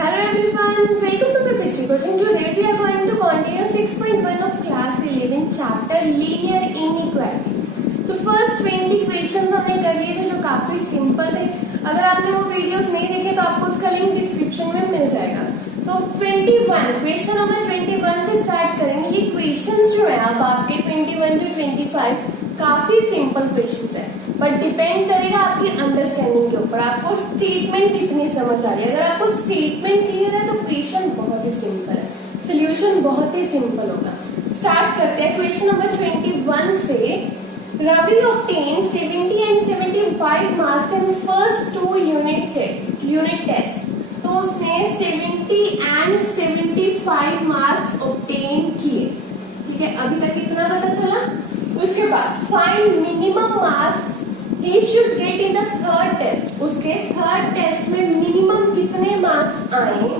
Hello everyone, welcome to my physics coaching. Today we are going to continue 6.1 of class 11 chapter linear inequalities. तो first 20 questions हमने कर लिए थे जो काफी सिंपल है. अगर आपने वो वीडियोस नहीं देखे तो आपको उसका लिंक डिस्क्रिप्शन में मिल जाएगा. तो 21 क्वेश्चन नंबर 21 से स्टार्ट करेंगे. ये क्वेश्चंस जो है अब आपके 21 to 25 काफी सिंपल क्वेश्चंस है, बट डिपेंड करेगा आपकी अंडरस्टैंडिंग के ऊपर, आपको स्टेटमेंट कितनी समझ आ रही है. अगर आपको स्टेटमेंट क्लियर है तो क्वेश्चन बहुत ही सिंपल है, सोल्यूशन बहुत ही सिंपल होगा. स्टार्ट करते हैं क्वेश्चन नंबर 21 से. Ravi obtained 70 and 75 marks in first two unit test. तो उसने 70 and 75 marks obtain किए. ठीक है, अभी तक कितना पता चला. उसके बाद find minimum marks he should get in the third test. उसके थर्ड टेस्ट में मिनिमम कितने मार्क्स आए.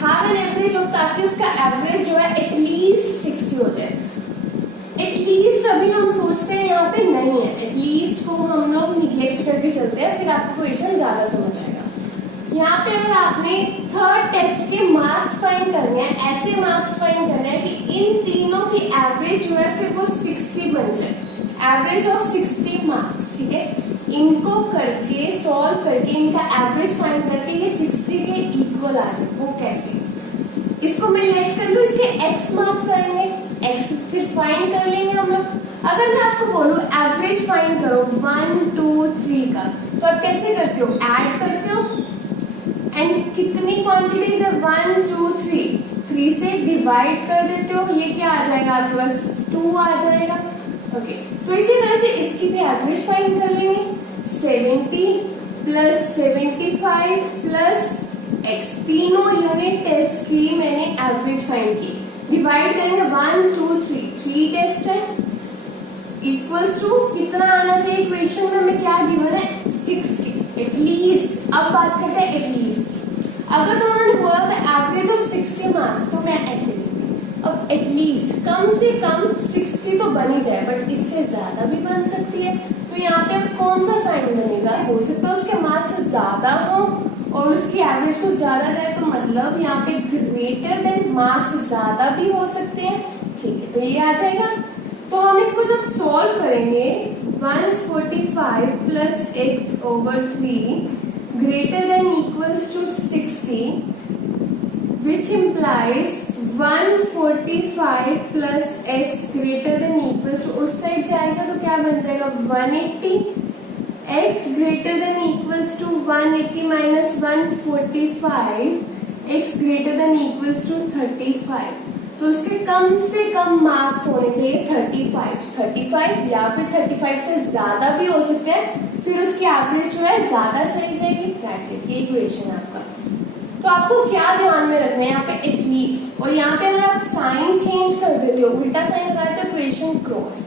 हैव एन एवरेज ऑफ, ताकि उसका एवरेज जो है एटलीस्ट 60 हो जाए. एटलीस्ट अभी हम सोचते हैं यहाँ पे नहीं है, एटलीस्ट को हम लोग निग्लेक्ट करके चलते हैं, फिर आपको क्वेश्चन ज्यादा समझ आएगा. यहाँ पे अगर आपने थर्ड टेस्ट के मार्क्स फाइंड करने हैं, ऐसे मार्क्स फाइंड करने हैं कि इन तीनों की एवरेज जो है फिर वो 60 बन जाए. Average of 60 marks. ठीक है, इनको करके सॉल्व करके इनका एवरेज फाइंड करके ये 60 के इक्वल आ जाए. वो कैसे, इसको मैं लेट कर लू, इसके x मार्क्स आएंगे, x फिर फाइंड कर लेंगे हम लोग. अगर मैं आपको बोलूं एवरेज फाइंड करो 1 2 3 का, तो आप कैसे करते हो, ऐड करते हो एंड कितनी क्वांटिटीज है 1 2 3 से डिवाइड कर देते हो. ये क्या आ जाएगा आपके पास 2 आ जाएगा. ओके, तो इसी तरह से इसकी भी एवरेज फाइंड कर लेंगे. 70 प्लस 75 प्लस x, तीनों यूनिट टेस्ट की मैंने एवरेज फाइंड की. डिवाइड करेंगे 1 2 3 टेस्ट है, इक्वल्स टू कितना आना चाहिए. इक्वेशन में हमें क्या गिवन है 60 एटलीस्ट. अब बात करते हैं एटलीस्ट की. अगर तो उन्होंने बोला था एवरेज ऑफ 60 मार्क्स, तो मैं ऐसे लिखती. अब एटलीस्ट कम से कम 60 तो बन ही जाए, बट इससे ज्यादा भी बन सकती है. तो यहाँ पे अब कौन सा साइन बनेगा, हो सकता है उसके मार्क्स ज्यादा हो और उसकी एवरेज कुछ ज्यादा जाए, तो मतलब यहाँ पे ग्रेटर देन मार्क्स ज्यादा भी हो सकते हैं. ठीक है, तो ये आ जाएगा. तो हम इसको जब सॉल्व करेंगे 145 plus x over 3 greater than equals to 60, which implies 145 plus x greater than equals to, उस साइड जाएगा तो क्या बन जाएगा 180. x greater than equals to 180 minus 145, x greater than equals to 35. तो उसके कम से कम मार्क्स होने चाहिए 35 या फिर 35 से ज्यादा भी हो सकते हैं. फिर उसकी एवरेज जो है ज्यादा चली जाएगी. ये इक्वेशन है आपका. तो आपको क्या ध्यान में रखना है यहाँ पे एटलीस्ट, और यहाँ पे अगर आप साइन चेंज कर देते हो, उल्टा साइन लगाते हो, क्वेश्चन क्रॉस.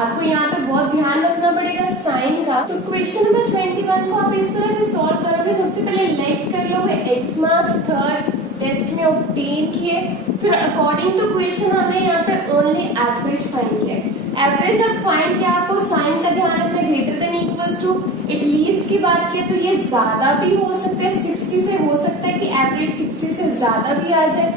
आपको यहाँ पे बहुत ध्यान रखना पड़ेगा साइन का. तो क्वेश्चन नंबर 21 को आप इस तरह से सॉल्व करोगे. सबसे पहले लेट कर लोगे x मार्क्स थर्ड टेस्ट में ऑब्टेन किए, फिर अकॉर्डिंग टू क्वेश्चन हमने यहाँ पे ओनली एवरेज फाइंड किया. एवरेज जब फाइंड किया, आपको साइन का ध्यान रखना. Greater than equals to at least की बात की तो ये ज्यादा भी हो सकता है, 60 से हो सकता है कि एवरेज 60 से ज्यादा भी आ जाए.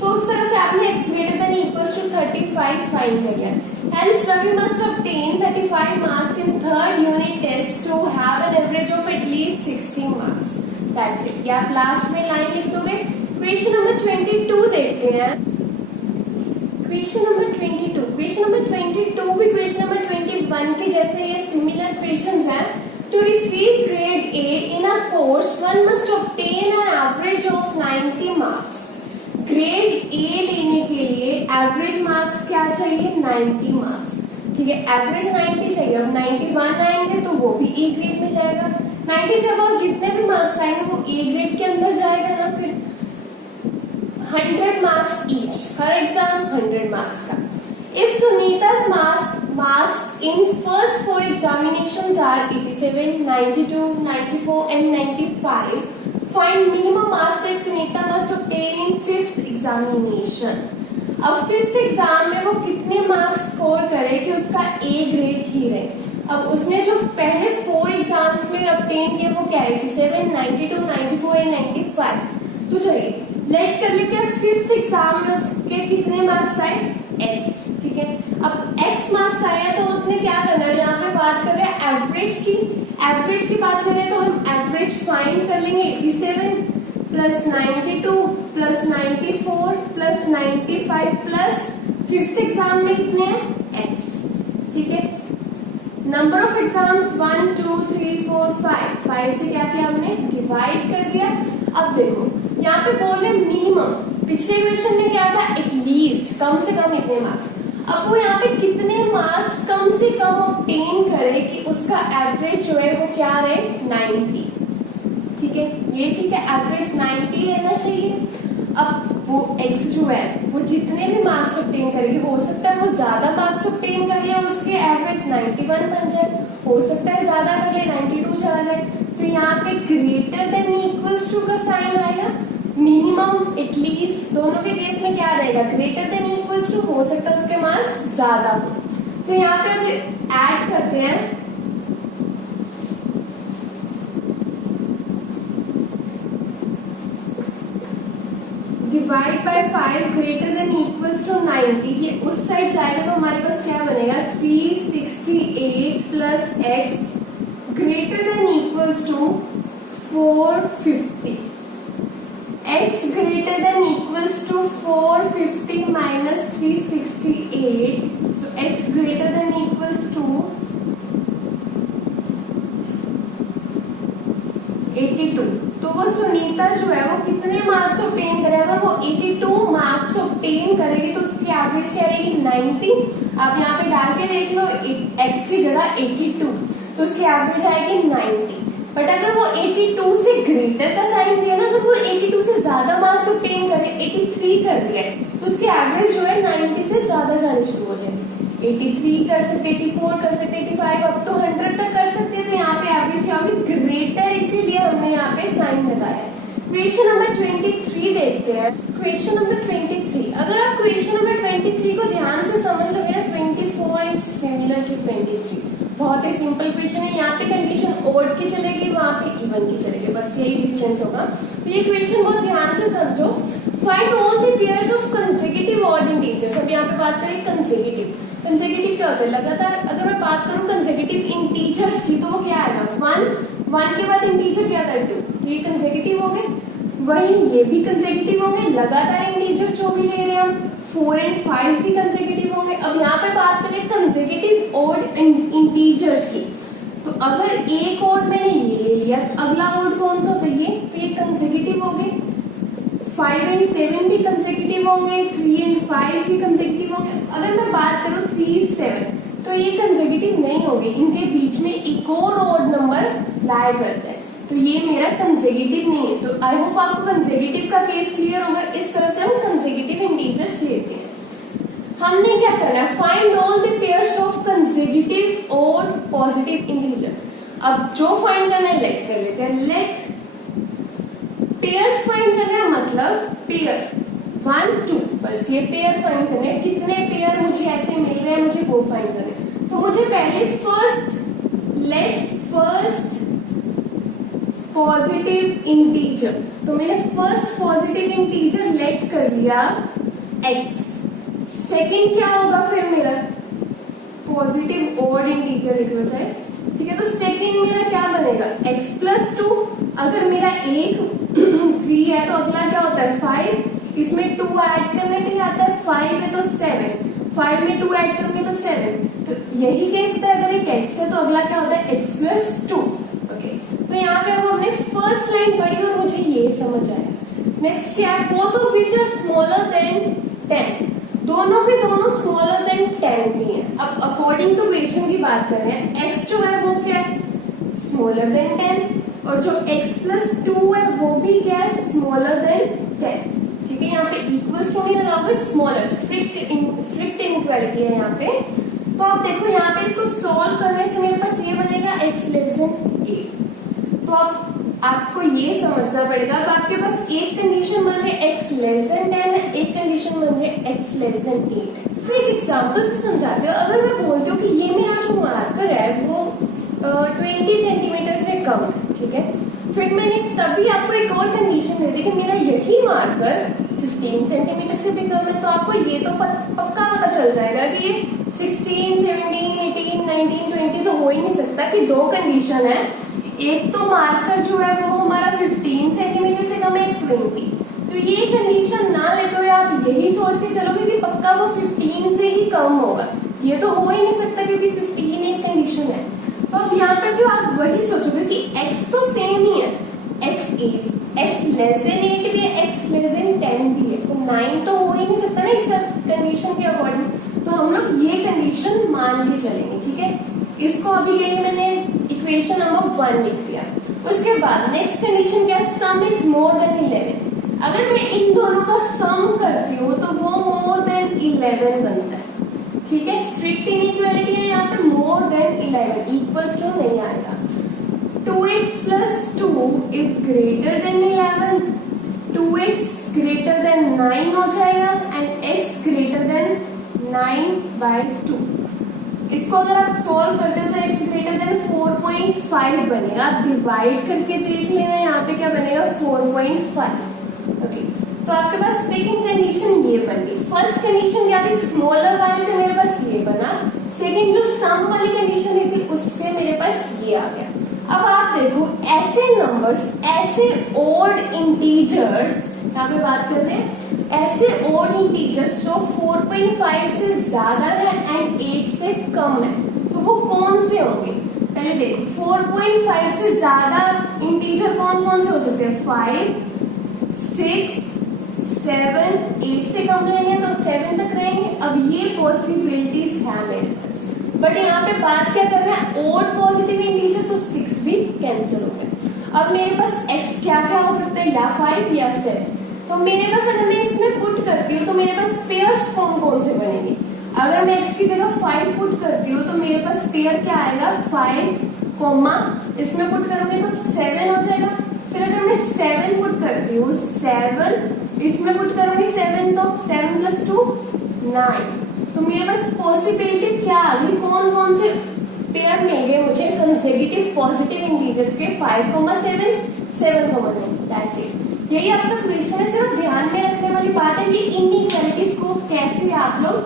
तो उस तरह से आपने x greater than equals to 35 find कर लिया. Hence Ravi must obtain 35 marks in third unit test to have an average of at least 60 marks. That's it. या आप लास्ट में लाइन लिख दोगे. क्वेश्चन नंबर 22 देखते हैं. क्वेश्चन नंबर 22 भी क्वेश्चन नंबर 21 के जैसे ये सिमिलर क्वेश्चंस हैं. To receive grade A in a course, one must obtain an average of 90 marks. Grade A लेने के लिए एवरेज मार्क्स क्या चाहिए 90 मार्क्स. ठीक है, एवरेज 90 चाहिए. अब 91 आएंगे तो वो भी ए ग्रेड में जाएगा. 90 से अब जितने भी मार्क्स आएंगे वो ए ग्रेड के अंदर जाएगा ना. फिर 100 मार्क्स ईच, हर एग्जाम 100 मार्क्स का. इफ सुनीता's marks in first 4 examinations are 87, 92, 94 and 95, find minimum marks that Sunita must obtain in fifth examination. अब फिफ्थ एग्जाम में वो कितने मार्क्स स्कोर करे कि उसका ए ग्रेड ही रहे. अब उसने जो पहले 4 एग्जाम्स में ऑब्टेन किए वो क्या 87, 92, 94 एंड 95. तो चलिए लेट कर लेते हैं फिफ्थ एग्जाम में उसके कितने मार्क्स आए, x, ठीक है। अब x मार्क्स आए हैं तो उसने क्या करना है, यहाँ पे बात कर रहे हैं एवरेज की, एवरेज की बात करें तो हम एवरेज फाइंड कर लेंगे 87 plus 92 plus 94 plus 95 plus fifth exam में कितने हैं x, ठीक है। नंबर ऑफ एग्जाम्स 1 2 3 4 5 से क्या किया हमने, डिवाइड कर दिया। अब देखो यहाँ पे बोल रहे मिनिमम, पिछले क्वेश्चन में क्या था, एटलीस्ट, कम से कम इतने मार्क्स। अब वो यहाँ पे कितने मार्क्स कम से कम ऑब्टेन करे कि उसका एवरेज जो है वो क्या रहे, 90, ठीक है। ये ठीक है, एवरेज 90 रहना चाहिए। अब वो x जो है वो जितने भी मार्क्स ऑब्टेन करेगी, हो सकता है वो ज्यादा मार्क्स ऑब्टेन कर ले और उसके एवरेज 91 बन जाए, हो सकता है ज्यादा कर ले 92 चला जाए। तो यहाँ पे ग्रेटर देन इक्वल्स टू का साइन आएगा, मिनिमम एटलीस्ट दोनों के केस में क्या रहेगा, ग्रेटर देन इक्वल्स टू, हो सकता है उसके मार्क्स ज्यादा हो। तो यहाँ पे अगर ऐड करते हैं divide by 5 greater than equals to 90, ये उस साइड जाएगा तो हमारे पास क्या बनेगा, 368 plus x greater than equals to 450, x greater than equals to 450 minus 368, so x greater than equals to 82। तो वो सुनीता जो है वो कितने मार्क्स ऑब्टेन करेगा, वो 82 मार्क्स ऑब्टेन करेगी तो उसकी एवरेज क्या रहेगी, 90। आप यहाँ पे डाल के देख लो, x की जगह 82, तो उसकी एवरेज आएगी 90। बट अगर वो 82 से ग्रेटर का साइन दिया ना, तो वो 82 से ज्यादा मार्क्स ऑब्टेन करे, 83 कर दिया है, तो उसकी एवरेज जो है 90 से ज्यादा जानी शुरू हो जाएगी। 83 कर सकते, 84 कर सकते, 85 अप टू 100 तक कर सकते हैं। तो यहाँ पे एवरेज क्या होगी, ग्रेटर, इसीलिए हमने यहाँ पे साइन लगाया। क्वेश्चन नंबर 23 देखते हैं। क्वेश्चन नंबर 23, अगर आप क्वेश्चन नंबर 23 को ध्यान से समझ लोगे ना, 24 इज सिमिलर टू 23, बहुत ही सिंपल क्वेश्चन है। यहाँ पे कंडीशन ओड की चलेगी, वहां पे इवन की चलेगी, बस यही डिफरेंस होगा। तो ये क्वेश्चन बहुत ध्यान से समझो। Find all the pairs of consecutive odd integers. अब यहाँ पे बात करें कंसेक्यूटिव, कंसेक्यूटिव क्या होता है, लगातार। अगर मैं बात करूं कंसेक्यूटिव इंटीजर्स की, तो वो क्या आएगा, 1 के बाद इंटीजर क्या था, 2, तो ये कंसेक्यूटिव हो गए। वही ये भी कंसेक्यूटिव होंगे, लगातार इंटीजर्स जो भी ले रहे हैं हम, 4 और 5 भी कंसेक्यूटिव होंगे। अब यहाँ पे बात करें कंसेक्यूटिव ऑड इंटीजर्स की, तो अगर एक ऑड मैंने ये ले लिया, अगला ऑड कौन सा होता है, ये, तो ये कंसेक्यूटिव हो गए। 5 और 7 भी कंसेक्यूटिव होंगे, 3 और 5 भी कंसेक्यूटिव होंगे। अगर मैं बात करूं 3 7, तो ये कंसेक्यूटिव नहीं होंगे, इनके बीच में एक और ऑड नंबर लाया करता है, तो ये मेरा कंसेक्यूटिव नहीं है। तो आई होप आपको कंसेक्यूटिव का केस क्लियर होगा। इस तरह से हम कंसेक्यूटिव इंटीजर्स लेते हैं। हमने क्या करना है, find all the pairs of consecutive और पॉजिटिव इंटीजर। अब जो फाइंड करना है लेट कर लेते हैं। लेट पेयर्स फाइंड करना है, मतलब पेयर 1 2, बस ये पेयर फाइंड करने हैं। कितने पेयर मुझे ऐसे मिल रहे हैं, मुझे वो फाइंड करने। तो मुझे पहले लेट फर्स्ट पॉजिटिव इंटीजर, तो मैंने फर्स्ट पॉजिटिव इंटीजर लेट कर लिया x। सेकंड क्या होगा फिर मेरा, पॉजिटिव ऑड इंटीजर लिख लो चाहे, ठीक है। तो सेकंड मेरा क्या बनेगा, x प्लस 2। अगर मेरा एक 3 है तो अगला क्या होता है 5, इसमें 2 ऐड करने पे आता है, 5 है तो 7, 5 में 2 ऐड करोगे तो 7। तो यही केस होता है, अगर एक x है तो अगला क्या होता है x प्लस 2। ओके, तो यहाँ पे अब हमने फर्स्ट लाइन पढ़ी और मुझे ये समझ आया। नेक्स्ट क्या है, both of which are smaller than 10, दोनों के दोनों स्मॉलर देन 10 भी हैं। अब अकॉर्डिंग टू क्वेश्चन की बात कर रहे हैं, x जो है वो क्या है, स्मॉलर देन 10, और जो x प्लस 2 है वो भी क्या है, स्मॉलर देन 10, ठीक है। यहाँ पे इक्वल्स टू नहीं लगा हुआ, स्मॉलर, स्ट्रिक्ट इनइक्वालिटी है यहाँ पे। तो आप देखो यहाँ पे इसको सॉल्व करने से मेरे पास ये बनेगा x लेस देन 8। तो अब आपको ये समझना पड़ेगा, अब आपके पास एक कंडीशन बन रही है x लेस देन 10 है, एक कंडीशन बन रही है x लेस देन 8 है। तो एक एग्जांपल से समझाते हो। अगर मैं बोलती हूँ कि ये मेरा जो मार्कर है वो 20 सेंटीमीटर से कम है, ठीक है, फिर मैंने तभी आपको एक और कंडीशन दे दी कि मेरा यही मार्कर 15 सेंटीमीटर से भी कम है, तो आपको ये तो पक्का पता चल जाएगा कि ये 16, 17, 18, 19, 20 तो हो ही नहीं सकता कि दो कंडीशन है। एक तो मार्कर जो है वो हमारा 15 सेंटीमीटर से कम है, एक 20। तो ये कंडीशन ना लेते हुए आप यही सोच के चलोगे कि पक्का वो 15 से ही कम होगा, ये तो हो ही नहीं सकता क्योंकि 15 एक कंडीशन है। तो अब यहाँ पे भी आप वही सोचोगे कि x तो सेम ही है, x लेस देन 8 भी है, x लेस देन 10 भी है, तो 9 तो हो ही नहीं सकता ना इस कंडीशन के अकॉर्डिंग। तो हम लोग ये कंडीशन मान के चलेंगे, ठीक है। इसको अभी के लिए मैंने इक्वेशन नंबर 1 लिख दिया। उसके बाद नेक्स्ट कंडीशन क्या है, सम इज मोर देन 11। अगर मैं इन दोनों का सम करती हूँ तो वो मोर देन 11 बनता है, ठीक है। स्ट्रिक्ट इनइक्वालिटी है यहाँ पे, मोर देन 11 इक्वल्स टू नहीं आएगा। 2x plus 2 is greater than 11, 2x greater than 9 हो जाएगा एंड x greater than 9/2। इसको अगर आप सॉल्व करते हो तो x greater than 4.5 बनेगा। आप डिवाइड करके देख लेना यहाँ पे क्या बनेगा, 4.5। ओके, तो आपके पास सेकंड कंडीशन ये बन गई। फर्स्ट कंडीशन क्या थी, स्मॉलर वाले से मेरे पास ये बना। सेकंड जो सम वाली कंडीशन दी थी उससे मेरे पास ये आ गया। अब आप देखो ऐसे नंबर्स, ऐसे ओड इंटीजर्स, यहाँ पे बात कर रहे हैं ऐसे ओड इंटीजर्स जो 4.5 से ज्यादा है एंड 8 से कम है, तो वो कौन से होंगे। पहले देखो 4.5 से ज्यादा इंटीजर कौन कौन से हो सकते हैं, 5, 6, 7, 8 से कम रहेंगे तो 7 तक रहेंगे। अब ये पॉसिबिलिटीज है मेरे पास, बट यहाँ पे बात क्या कर रहा है, ओड पॉजिटिव इंटीजर, तो 6 भी कैंसिल हो गए। अब मेरे पास x क्या क्या हो सकता है, या 5 या 7। तो मेरे पास अगर मैं इसमें पुट करती हूँ तो मेरे पास पेयर्स कौन कौन से बनेंगे। अगर मैं x की जगह 5 पुट करती हूँ तो मेरे पास पेयर क्या आएगा, 5, इसमें पुट करूंगी तो 7 हो जाएगा। फिर अगर मैं 7 पुट करती हूँ, 7 इसमें पुट करूंगी 7, तो 7 + 2 9। तो मेरे पास पॉसिबिलिटीज क्या आ गई, कौन कौन से पेयर मिल गए मुझे कंसेक्यूटिव पॉजिटिव इंटीजर्स के, 5, 7, 7, 9। That's it. यही आपका क्वेश्चन है। सिर्फ ध्यान में रखने वाली बात है कि इनइक्वालिटीज को कैसे आप लोग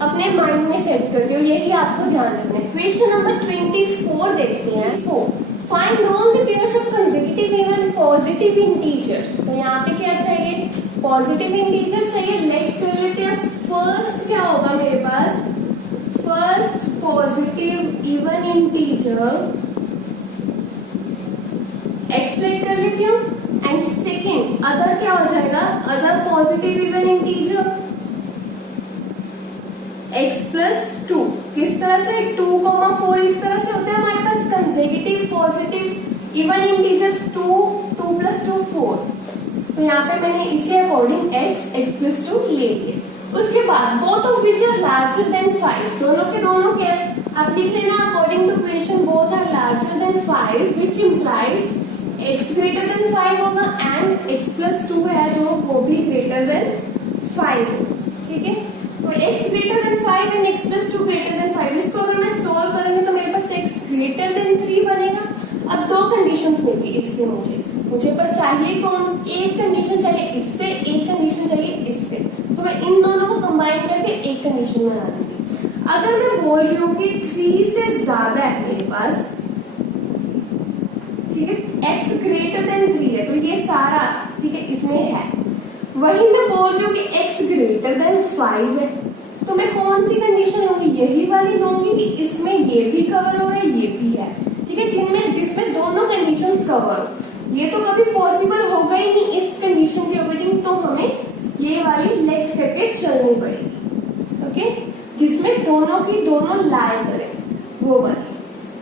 अपने माइंड में सेट करते हो, यही आपको ध्यान रखना है। क्वेश्चन नंबर 24 देखते हैं। 4, find all the pairs of consecutive even positive integers. तो यहाँ पे क्या चाहिए, पॉजिटिव इंटीजर्स चाहिए। लेट कर लेते हैं। फर्स्ट क्या होगा मेरे पास, first positive even integer x let कर लेती हूँ एंड सेकेंड अदर क्या हो जाएगा, other positive even integer x + 2। किस तरह से, 2, 4 इस तरह से होते हैं हमारे पास कंसेक्यूटिव पॉजिटिव इवन इंटीजर्स 2, 2 + 2 4। तो यहाँ पे मैंने इसी अकॉर्डिंग x + 2 ले लिए। उसके बाद both of which are larger than 5, दोनों के दोनों क्या है, आप लिख लेना according to question both are larger than 5 which implies x greater than 5 होगा एंड x + 2 है जो वो भी ग्रेटर देन 5, ठीक है। तो x greater than 5 and x + 2 greater than 5, इसको अगर मैं सॉल्व करूंगी तो मेरे पास x ग्रेटर देन 3 बनेगा। अब दो कंडीशंस मिल गई इससे मुझे पर चाहिए कौन, एक कंडीशन चाहिए इससे, एक कंडीशन चाहिए इससे, तो मैं इन दोनों को कंबाइन करके एक कंडीशन बना दूंगी। अगर मैं बोल रही हूँ कि 3 से ज्यादा है मेरे पास, ठीक है, x ग्रेटर देन 3 है तो ये सारा ठीक है इसमें है। वही मैं बोल रही हूँ कि x ग्रेटर देन 5 है, तो मैं कौन सी कंडीशन लूंगी, यही वाली लूंगी कि इसमें ये भी कवर हो रहा है ये भी है, ठीक है, जिसमें दोनों कंडीशंस कवर हो। ये तो कभी पॉसिबल होगा ही नहीं इस कंडीशन के अकॉर्डिंग, तो हमें ये वाली लेट करके चलनी पड़ेगी, ओके, जिसमें दोनों की दोनों लाई करें वो वाली।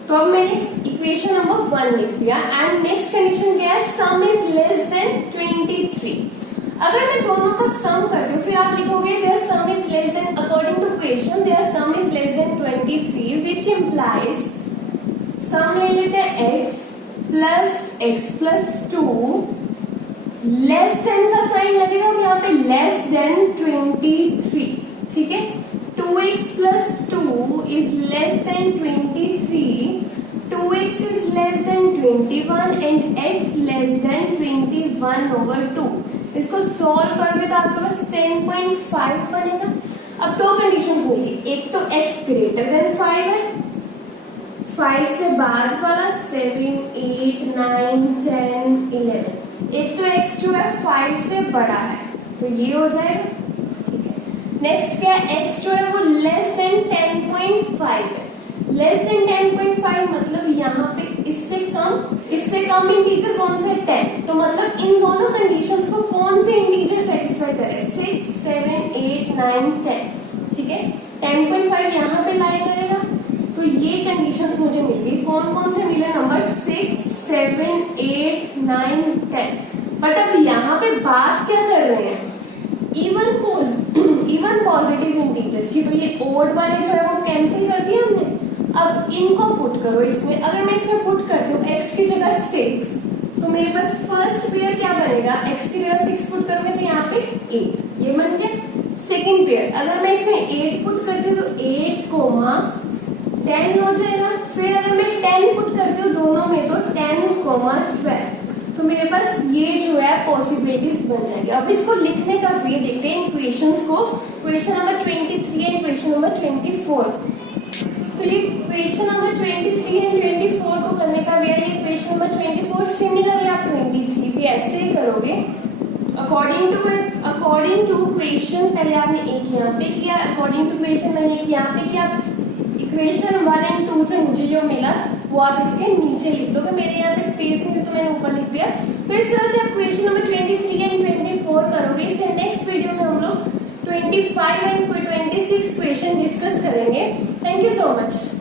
तो अब मैंने इक्वेशन नंबर 1 लिख दिया एंड नेक्स्ट कंडीशन क्या है, सम इज लेस देन 23। अगर मैं दोनों का सम करती हूँ फिर आप लिखोगे their sum is less than, according to question their sum is less than 23 which implies, sum ले लेते हैं x + 2 लेस देन का साइन लगेगा अब यहाँ पे लेस देन 23, ठीक है। 2x + 2 is less than 23 2x is less than 21 and x less than 21/2। इसको सॉल्व करोगे तो आपके पास 10.5 बनेगा। अब दो कंडीशंस मिली, एक तो x ग्रेटर देन 5 है, 5 से बाद वाला 7, 8, 9, 10, 11। एक तो x जो है 5 से बड़ा है, तो ये हो जाएगा। ठीक है, नेक्स्ट क्या है, x जो है वो लेस देन 10.5 है। लेस देन 10.5 मतलब यहाँ पे इससे कम इंटीजर कौन से 10, तो मतलब इन दोनों कंडीशंस को कौन से इंटीजर सेटिस्फाई करे, 6, 7, 8, 9, 10। ठीक है, 10.5 यहाँ पे लाई करेगा, तो ये कंडीशंस मुझे मिल गई। कौन कौन से मिले नंबर, 6, 7, 8, 9, 10। बट अब यहाँ पे बात क्या कर रहे हैं, इवन पॉजिटिव इंटीजर्स की, तो ये ओड वाले जो है वो कैंसिल कर दिया हमने। अब इनको पुट करो इसमें, अगर मैं इसमें पुट करती हूँ x की जगह 6, तो मेरे पास फर्स्ट पेयर क्या बनेगा, x की जगह 6 पुट करोगे तो यहाँ पे 8, ये बन गया। सेकेंड पेयर अगर मैं इसमें 8 पुट करती हूँ तो 8, 10 हो जाएगा। फिर अगर मैं 10 पुट करती हूँ दोनों में तो 10, 12, तो मेरे पास ये जो है पॉसिबिलिटीज बन जाएगी। अब इसको लिखने का वे देखते हैं इक्वेशंस को, question number 23 and question number 24। तो ये क्वेश्चन नंबर 23 एंड 24 को करने का वे है, ये क्वेश्चन नंबर 24 सिमिलरली आप 23 भी ऐसे ही करोगे। अकॉर्डिंग टू क्वेश्चन पहले आपने एक यहाँ पे किया, अकॉर्डिंग टू क्वेश्चन मैंने एक यहाँ पे किया। इक्वेशन 1 एंड 2 से मुझे जो मिला वो आप इसके नीचे लिख दोगे, मेरे यहाँ पे स्पेस नहीं तो मैंने ऊपर लिख दिया। तो इस तरह से आप क्वेश्चन नंबर 23 एंड 24 करोगे। इससे नेक्स्ट वीडियो में हम लोग 25 एंड 26 क्वेश्चन डिस्कस करेंगे। Thank you so much.